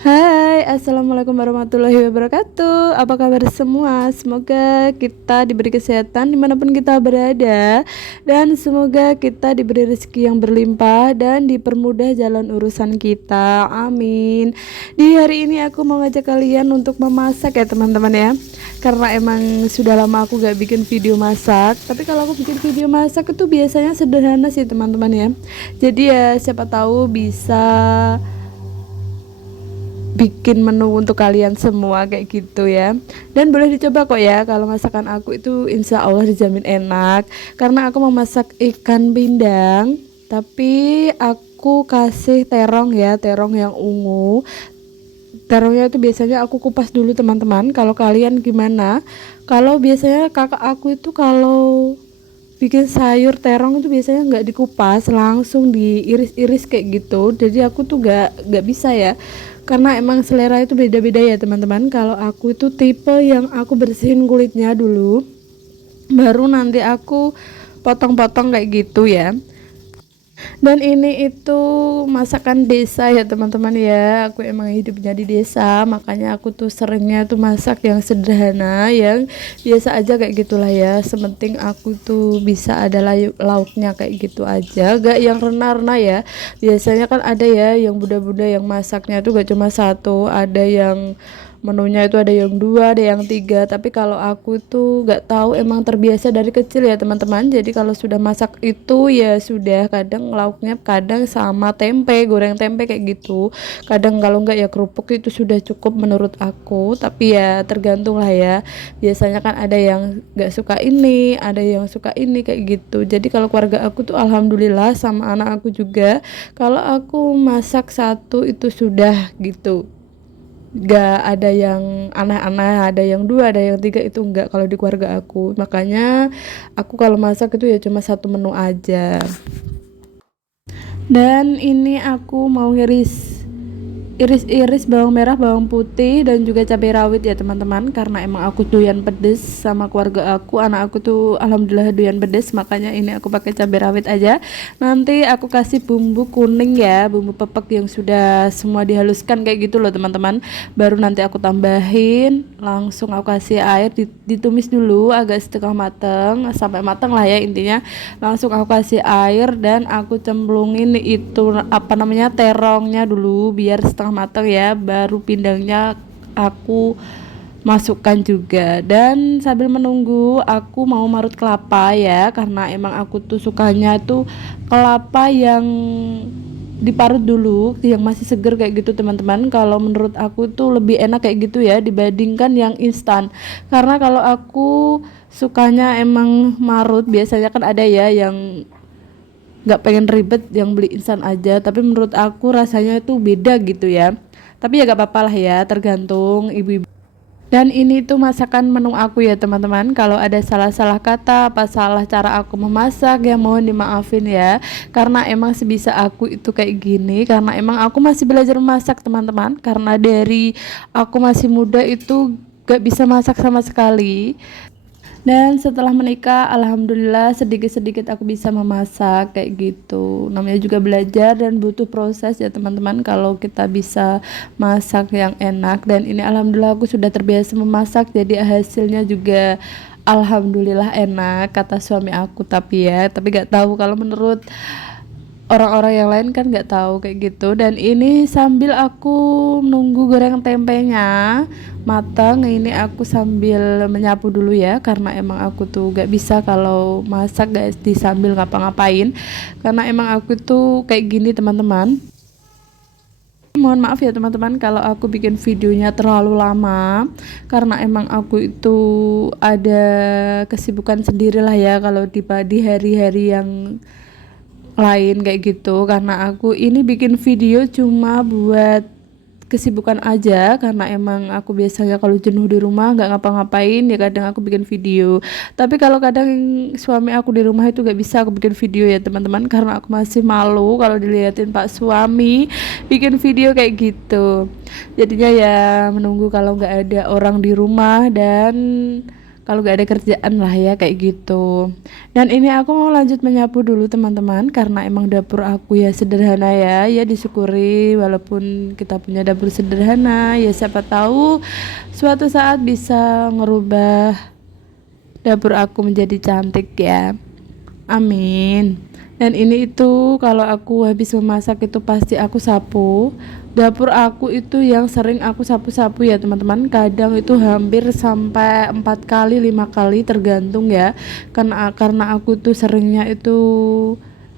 Hai, assalamualaikum warahmatullahi wabarakatuh. Apa kabar semua? Semoga kita diberi kesehatan dimanapun kita berada, dan semoga kita diberi rezeki yang berlimpah dan dipermudah jalan urusan kita. Amin. Di hari ini aku mau ngajak kalian untuk memasak ya teman-teman ya. Karena emang sudah lama aku gak bikin video masak. Tapi kalau aku bikin video masak itu biasanya sederhana sih teman-teman ya. Jadi ya siapa tahu bisa bikin menu untuk kalian semua kayak gitu ya. Dan boleh dicoba kok ya, kalau masakan aku itu insya Allah dijamin enak. Karena aku memasak ikan pindang, tapi aku kasih terong ya, terong yang ungu. Terongnya itu biasanya aku kupas dulu teman-teman. Kalau kalian gimana? Kalau biasanya kakak aku itu kalau bikin sayur terong itu biasanya nggak dikupas, langsung diiris-iris kayak gitu. Jadi aku tuh nggak bisa ya, karena emang selera itu beda-beda ya teman-teman. Kalau aku itu tipe yang aku bersihin kulitnya dulu, baru nanti aku potong-potong kayak gitu ya. Dan ini itu masakan desa ya teman-teman ya. Aku emang hidupnya di desa, makanya aku tuh seringnya tuh masak yang sederhana, yang biasa aja kayak gitulah ya. Sementing aku tuh bisa ada lauknya kayak gitu aja, gak yang rena-rena ya. Biasanya kan ada ya yang bunda-bunda yang masaknya tuh gak cuma satu, ada yang menunya itu ada yang dua, ada yang tiga. Tapi kalau aku tuh nggak tahu, emang terbiasa dari kecil ya teman-teman. Jadi kalau sudah masak itu ya sudah, kadang lauknya kadang sama tempe, goreng tempe kayak gitu. Kadang kalau nggak ya kerupuk, itu sudah cukup menurut aku. Tapi ya tergantung lah ya, biasanya kan ada yang nggak suka ini, ada yang suka ini kayak gitu. Jadi kalau keluarga aku tuh alhamdulillah, sama anak aku juga, kalau aku masak satu itu sudah gitu, gak ada yang aneh-aneh, ada yang dua, ada yang tiga, itu enggak kalau di keluarga aku. Makanya aku kalau masak itu ya cuma satu menu aja. Dan ini aku mau iris-iris bawang merah, bawang putih, dan juga cabai rawit ya teman-teman. Karena emang aku doyan pedes, sama keluarga aku, anak aku tuh alhamdulillah doyan pedes, makanya ini aku pakai cabai rawit aja. Nanti aku kasih bumbu kuning ya, bumbu pepek yang sudah semua dihaluskan kayak gitu loh teman-teman. Baru nanti aku tambahin, langsung aku kasih air, ditumis dulu agak setengah mateng sampai mateng lah ya intinya. Langsung aku kasih air dan aku cemplungin itu apa namanya, terongnya dulu biar setengah matang ya, baru pindangnya aku masukkan juga. Dan sambil menunggu aku mau marut kelapa ya, karena emang aku tuh sukanya tuh kelapa yang diparut dulu, yang masih seger kayak gitu teman-teman. Kalau menurut aku tuh lebih enak kayak gitu ya dibandingkan yang instan. Karena kalau aku sukanya emang marut, biasanya kan ada ya yang nggak pengen ribet yang beli instan aja, tapi menurut aku rasanya itu beda gitu ya. Tapi ya gak apa-apa lah ya, tergantung ibu-ibu. Dan ini tuh masakan menu aku ya teman-teman. Kalau ada salah-salah kata, apa salah cara aku memasak, ya mohon dimaafin ya. Karena emang sebisa aku itu kayak gini, karena emang aku masih belajar memasak teman-teman. Karena dari aku masih muda itu gak bisa masak sama sekali. Dan setelah menikah, alhamdulillah sedikit-sedikit aku bisa memasak kayak gitu. Namanya juga belajar dan butuh proses ya teman-teman, kalau kita bisa masak yang enak. Dan ini alhamdulillah aku sudah terbiasa memasak, jadi hasilnya juga alhamdulillah enak kata suami aku. Tapi ya, tapi gak tahu kalau menurut orang-orang yang lain kan nggak tahu kayak gitu. Dan ini sambil aku nunggu goreng tempenya matang, ini aku sambil menyapu dulu ya, karena emang aku tuh gak bisa kalau masak guys di sambil ngapa-ngapain, karena emang aku tuh kayak gini teman-teman. Mohon maaf ya teman-teman kalau aku bikin videonya terlalu lama, karena emang aku itu ada kesibukan sendirilah ya kalau di hari-hari yang lain kayak gitu. Karena aku ini bikin video cuma buat kesibukan aja, karena emang aku biasanya kalau jenuh di rumah nggak ngapa-ngapain ya kadang aku bikin video. Tapi kalau kadang suami aku di rumah itu gak bisa aku bikin video ya teman-teman, karena aku masih malu kalau dilihatin pak suami bikin video kayak gitu. Jadinya ya menunggu kalau nggak ada orang di rumah. Dan kalau gak ada kerjaan lah ya kayak gitu. Dan ini aku mau lanjut menyapu dulu teman-teman, karena emang dapur aku ya sederhana ya, ya disyukuri walaupun kita punya dapur sederhana ya, siapa tahu suatu saat bisa ngerubah dapur aku menjadi cantik ya. Amin. Dan ini itu kalau aku habis memasak itu pasti aku sapu. Dapur aku itu yang sering aku sapu-sapu ya teman-teman. Kadang itu hampir sampai 4 kali 5 kali tergantung ya. Karena aku tuh seringnya itu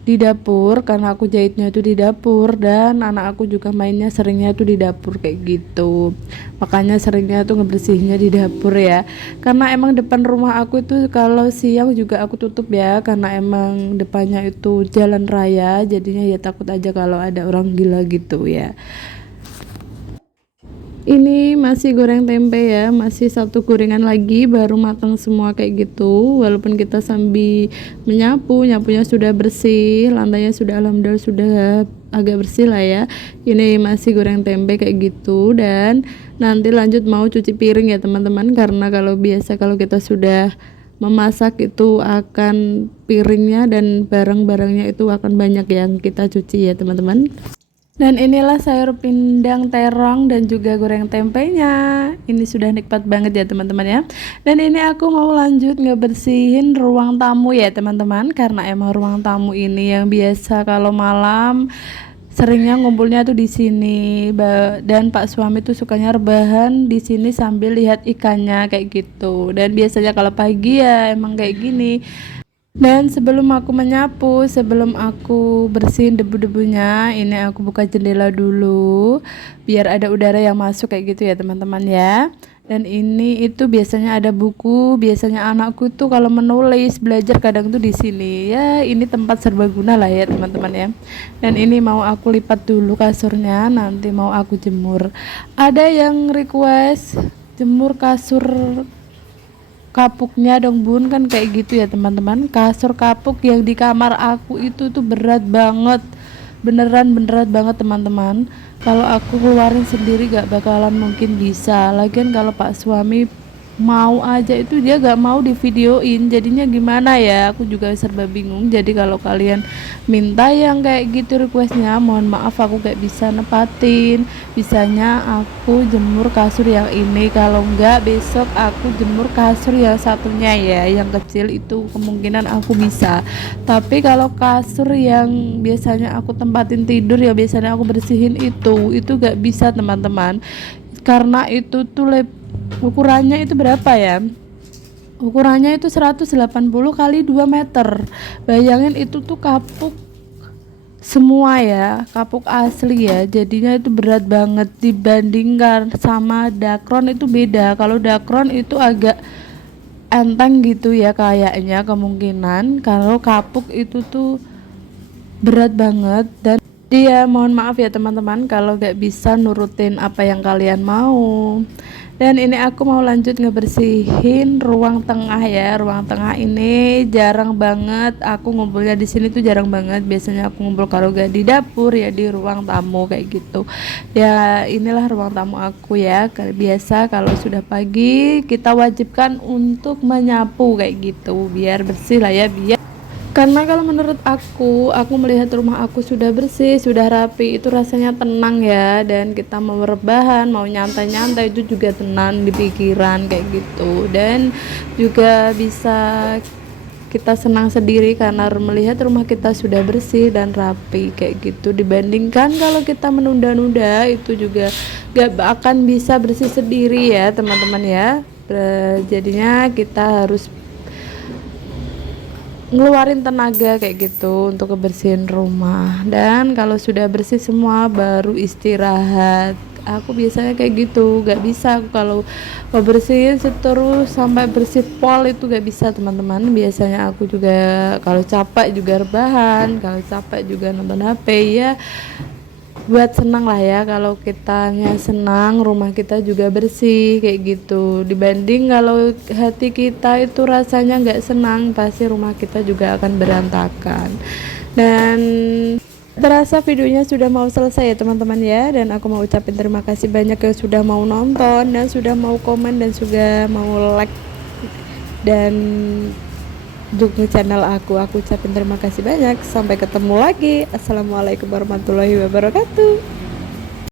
di dapur, karena aku jahitnya itu di dapur, dan anak aku juga mainnya seringnya itu di dapur kayak gitu. Makanya seringnya tuh ngebersihnya di dapur ya, karena emang depan rumah aku itu kalau siang juga aku tutup ya, karena emang depannya itu jalan raya, jadinya ya takut aja kalau ada orang gila gitu ya. Ini masih goreng tempe ya, masih satu gorengan lagi baru matang semua kayak gitu. Walaupun kita sambil nyapunya sudah bersih, lantainya sudah alhamdulillah sudah agak bersih lah ya. Ini masih goreng tempe kayak gitu, dan nanti lanjut mau cuci piring ya teman-teman, karena kalau biasa kalau kita sudah memasak itu akan piringnya dan barang-barangnya itu akan banyak yang kita cuci ya teman-teman. Dan inilah sayur pindang terong dan juga goreng tempenya. Ini sudah nikmat banget ya teman-teman ya. Dan ini aku mau lanjut ngebersihin ruang tamu ya teman-teman, karena emang ruang tamu ini yang biasa kalau malam seringnya ngumpulnya tuh di sini. Dan Pak suami tuh sukanya rebahan di sini sambil lihat ikannya kayak gitu. Dan biasanya kalau pagi ya emang kayak gini. Dan sebelum aku menyapu, sebelum aku bersihin debu-debunya, ini aku buka jendela dulu biar ada udara yang masuk kayak gitu ya teman-teman ya. Dan ini itu biasanya ada buku, biasanya anakku tuh kalau menulis belajar kadang tuh di sini ya. Ini tempat serbaguna lah ya teman-teman ya. Dan ini mau aku lipat dulu kasurnya, nanti mau aku jemur. Ada yang request jemur kasur kapuknya dong bun, kan kayak gitu ya teman-teman. Kasur kapuk yang di kamar aku itu tuh berat banget, beneran berat banget teman-teman. Kalau aku keluarin sendiri gak bakalan mungkin bisa. Lagian kalau Pak suami mau aja itu dia gak mau di videoin, jadinya gimana ya, aku juga serba bingung. Jadi kalau kalian minta yang kayak gitu requestnya, mohon maaf aku gak bisa nepatin. Bisanya aku jemur kasur yang ini, kalau enggak besok aku jemur kasur yang satunya ya, yang kecil itu kemungkinan aku bisa. Tapi kalau kasur yang biasanya aku tempatin tidur ya, biasanya aku bersihin itu gak bisa teman-teman, karena itu tuh ukurannya itu berapa ya, ukurannya itu 180 kali 2 meter. Bayangin itu tuh kapuk semua ya, kapuk asli ya, jadinya itu berat banget. Dibandingkan sama dakron itu beda. Kalau dakron itu agak enteng gitu ya kayaknya, kemungkinan. Kalau kapuk itu tuh berat banget. Dan dia mohon maaf ya teman-teman kalau gak bisa nurutin apa yang kalian mau. Dan ini aku mau lanjut ngebersihin ruang tengah ya. Ruang tengah ini jarang banget aku ngumpulnya di sini tuh, jarang banget. Biasanya aku ngumpul kalau gak di dapur ya di ruang tamu kayak gitu. Ya inilah ruang tamu aku ya. Biasa kalau sudah pagi kita wajibkan untuk menyapu kayak gitu biar bersih lah ya, karena kalau menurut aku melihat rumah aku sudah bersih, sudah rapi, itu rasanya tenang ya. Dan kita mau rebahan, mau nyantai-nyantai itu juga tenang di pikiran kayak gitu. Dan juga bisa kita senang sendiri karena melihat rumah kita sudah bersih dan rapi kayak gitu. Dibandingkan kalau kita menunda-nunda, itu juga gak akan bisa bersih sendiri ya teman-teman ya. Jadinya kita harus ngeluarin tenaga kayak gitu untuk kebersihin rumah. Dan kalau sudah bersih semua baru istirahat. Aku biasanya kayak gitu, gak bisa aku kalau bersihin terus sampai bersih pol itu gak bisa teman-teman. Biasanya aku juga kalau capek juga rebahan, kalau capek juga nonton HP ya, buat senang lah ya. Kalau kitanya senang rumah kita juga bersih kayak gitu. Dibanding kalau hati kita itu rasanya nggak senang, pasti rumah kita juga akan berantakan. Dan terasa videonya sudah mau selesai ya teman-teman ya. Dan aku mau ucapin terima kasih banyak yang sudah mau nonton dan sudah mau komen dan juga mau like dan dukung channel aku ucapin terima kasih banyak. Sampai ketemu lagi. Assalamualaikum warahmatullahi wabarakatuh.